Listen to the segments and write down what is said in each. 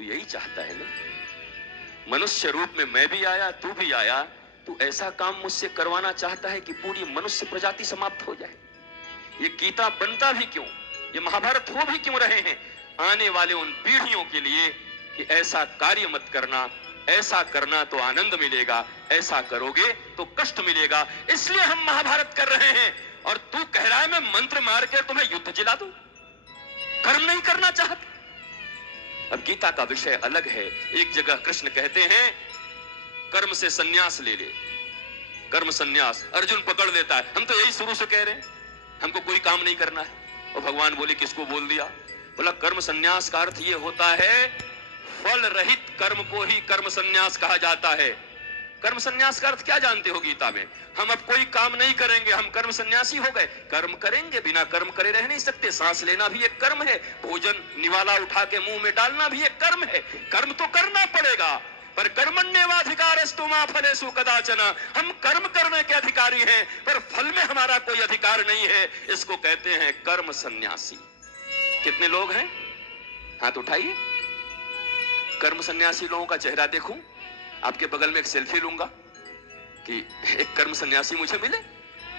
तू यही चाहता है ना? मनुष्य रूप में मैं भी आया, तू भी आया, तू ऐसा काम मुझसे करवाना चाहता है कि पूरी मनुष्य प्रजाति समाप्त हो जाए। ये गीता बनता भी क्यों, ये महाभारत हो भी क्यों रहे हैं? आने वाले उन पीढ़ियों के लिए कि ऐसा कार्य मत करना, ऐसा करना तो आनंद मिलेगा, ऐसा करोगे तो कष्ट मिलेगा, इसलिए हम महाभारत कर रहे हैं। और तू कह रहा है मैं मंत्र मार के तुम्हें युद्ध जिला दूं, कर्म नहीं करना चाहते। अब गीता का विषय अलग है। एक जगह कृष्ण कहते हैं कर्म से सन्यास ले ले, कर्म सन्यास। अर्जुन पकड़ लेता है, हम तो यही शुरू से कह रहे हैं, हमको कोई काम नहीं करना है। और भगवान बोले किसको बोल दिया? बोला कर्म सन्यास का अर्थ यह होता है फल रहित कर्म को ही कर्म सन्यास कहा जाता है। कर्म सन्यास का अर्थ क्या जानते हो गीता में? हम अब कोई काम नहीं करेंगे, हम कर्म सन्यासी हो गए। कर्म करेंगे, बिना कर्म करे रह नहीं सकते। सांस लेना भी एक कर्म है, भोजन निवाला उठा के मुंह में डालना भी एक कर्म है। कर्म तो करना पड़ेगा, पर कर्मण्येवाधिकारस्तु मा फलेषु कदाचन। हम कर्म करने के अधिकारी हैं, पर फल में हमारा कोई अधिकार नहीं है। इसको कहते हैं कर्म सन्यासी। कितने लोग हैं? हाथ उठाइए। कर्म सन्यासी लोगों का चेहरा देखूं, आपके बगल में एक सेल्फी लूंगा कि एक कर्म सन्यासी मुझे मिले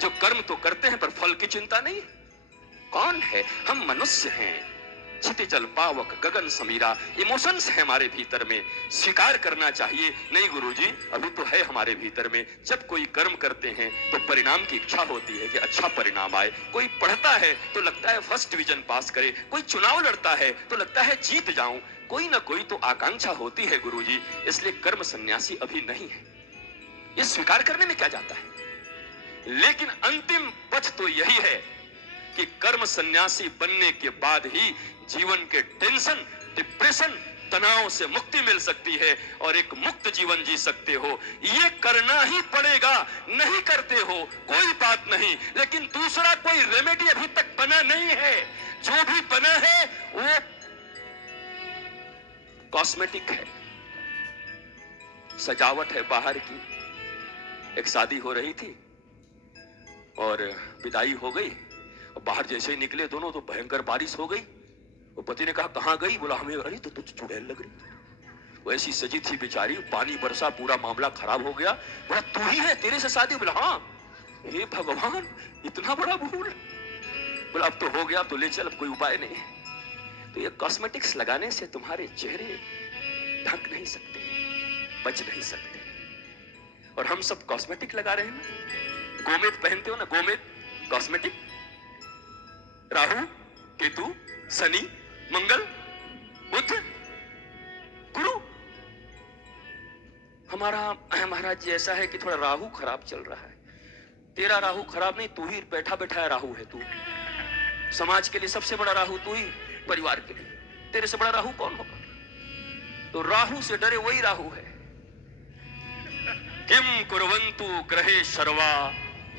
जो कर्म तो करते हैं पर फल की चिंता नहीं है। कौन है? हम मनुष्य हैं, क्षितिजल पावक गगन समीरा। इमोशंस है हमारे भीतर में, स्वीकार करना चाहिए। नहीं गुरुजी, अभी तो है हमारे भीतर में। जब कोई कर्म करते हैं तो परिणाम की इच्छा होती है कि अच्छा परिणाम आए। कोई पढ़ता है तो लगता है फर्स्ट डिवीजन पास करे, कोई चुनाव लड़ता है तो लगता है जीत जाऊं। कोई ना कोई तो आकांक्षा होती है गुरुजी, इसलिए कर्म सन्यासी अभी नहीं है। ये स्वीकार करने में क्या जाता है? लेकिन अंतिम पथ तो यही है कि कर्म सन्यासी बनने के बाद ही जीवन के टेंशन, डिप्रेशन, तनाव से मुक्ति मिल सकती है और एक मुक्त जीवन जी सकते हो। ये करना ही पड़ेगा। नहीं करते हो कोई बात नहीं, लेकिन दूसरा कोई रेमेडी अभी तक बना नहीं है। जो भी बना है वो कॉस्मेटिक है, सजावट है बाहर की। एक शादी हो रही थी और विदाई हो गई, और बाहर जैसे ही निकले दोनों तो भयंकर बारिश हो गई। वो पति ने कहा कहां गई? बोला हमें, अरे तो तुझ चुड़ैल लग रही। वो ऐसी सजी थी बेचारी, पानी बरसा, पूरा मामला खराब हो गया। बोला तू ही है, तेरे से शादी? बोला हाँ। हे भगवान, इतना बड़ा भूल। बोला अब तो हो गया, तो ले चल, अब कोई उपाय नहीं है। तो ये कॉस्मेटिक्स लगाने से तुम्हारे चेहरे ढक नहीं सकते, बच नहीं सकते। और हम सब कॉस्मेटिक लगा रहे हैं ना। गोमेद पहनते हो ना, गोमेद कॉस्मेटिक। राहु, केतु, शनि, मंगल, बुध, गुरु। हमारा महाराज जी ऐसा है कि थोड़ा राहु खराब चल रहा है। तेरा राहु खराब नहीं, तू ही बैठा बैठा राहु है। तू समाज के लिए सबसे बड़ा राहु तू ही, परिवार के लिए तेरे से बड़ा राहु कौन होगा? तो राहु से डरे वही राहु है। किम कुर्वन्तु ग्रहे शर्वा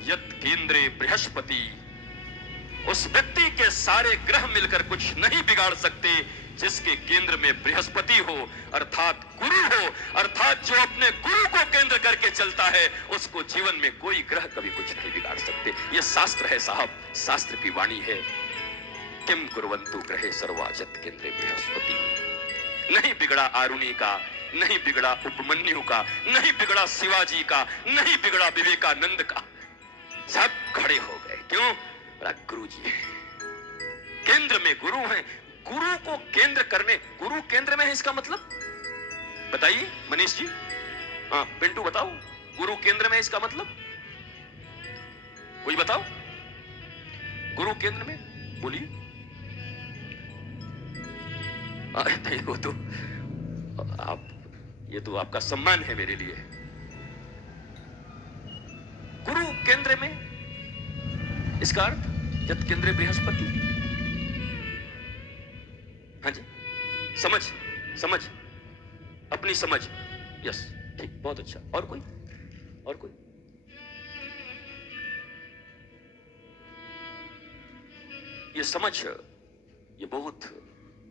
यत् केंद्रे बृहस्पति। उस व्यक्ति के सारे ग्रह मिलकर कुछ नहीं बिगाड़ सकते जिसके केंद्र में बृहस्पति हो, अर्थात गुरु हो। अर्थात जो अपने गुरु को केंद्र करके चलता है उसको जीवन में कोई ग्रह कभी कुछ नहीं बिगाड़ सकते। ये शास्त्र है साहब, शास्त्र की वाणी है। किम कुर्वन्तु ग्रहे सर्वा यत् केंद्रे बृहस्पति। नहीं बिगड़ा आरुणि का, नहीं बिगड़ा उपमन्यु का, नहीं बिगड़ा शिवाजी का, नहीं बिगड़ा विवेकानंद का। सब खड़े हो गए। क्यों? गुरु जी केंद्र में गुरु हैं। गुरु को केंद्र करने, गुरु केंद्र में है, इसका मतलब बताइए मनीष जी। हाँ पिंटू बताओ, गुरु केंद्र में इसका मतलब कोई बताओ। गुरु केंद्र में बोलिए। अरे वो तो आप, ये तो आपका सम्मान है मेरे लिए। गुरु केंद्र में इसका अर्थ यत् केंद्रे बृहस्पति। हाँ जी, समझ समझ अपनी समझ। यस ठीक, बहुत अच्छा। और कोई? और कोई? ये समझ, ये बहुत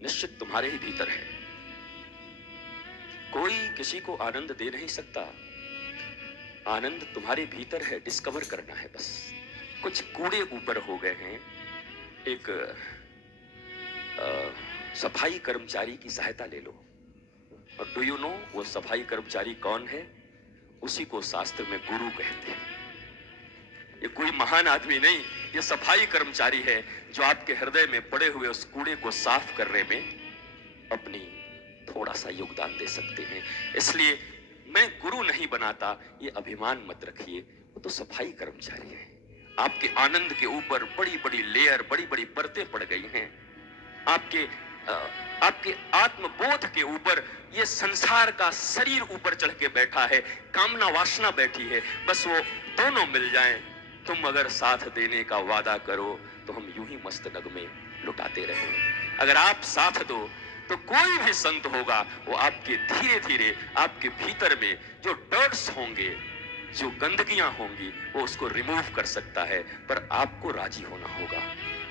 निश्चित तुम्हारे ही भीतर है। कोई किसी को आनंद दे नहीं सकता। आनंद तुम्हारे भीतर है, डिस्कवर करना है बस। कुछ कूड़े ऊपर हो गए हैं। एक सफाई कर्मचारी की सहायता ले लो। और डू यू नो वो सफाई कर्मचारी कौन है? उसी को शास्त्र में गुरु कहते हैं। ये कोई महान आदमी नहीं, ये सफाई कर्मचारी है जो आपके हृदय में पड़े हुए उस कूड़े को साफ करने में अपनी थोड़ा सा योगदान दे सकते हैं। इसलिए मैं गुरु नहीं बनाता, ये अभिमान मत रखिए, वो तो सफाई कर्मचारी है। आपके आनंद के ऊपर बड़ी बड़ी लेयर, बड़ी बड़ी परतें पड़ गई हैं। आपके आत्मबोध के ऊपर ये संसार का शरीर ऊपर चढ़ के बैठा है, कामना वासना बैठी है। बस वो दोनों मिल जाएं, तुम अगर साथ देने का वादा करो तो हम यूं ही मस्त नगमे लुटाते रहें। अगर आप साथ दो तो कोई भी संत होगा, वो आपके धीरे धीरे आपके भीतर में जो डर्ट्स होंगे, जो गंदगियां होंगी, वो उसको रिमूव कर सकता है। पर आपको राजी होना होगा,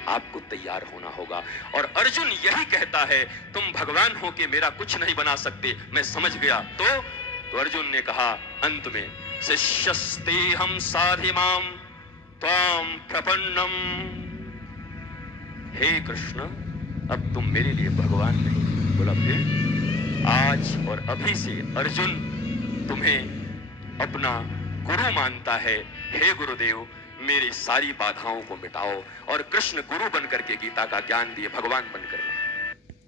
आपको तैयार होना होगा। और अर्जुन यही कहता है, तुम भगवान हो के मेरा कुछ नहीं बना सकते। मैं समझ गया। तो अर्जुन ने कहा अंत में, शिष्यस्ते हम साधिमाम त्वाम प्रपन्नम। हे कृष्ण, अब तुम मेरे लिए भगवान नहीं। बोला फिर? आज और अभी से अर्जुन तुम्हें अपना गुरु मानता है। हे गुरुदेव, मेरी सारी बाधाओं को मिटाओ। और कृष्ण गुरु बनकर के गीता का ज्ञान दिए, भगवान बनकर के।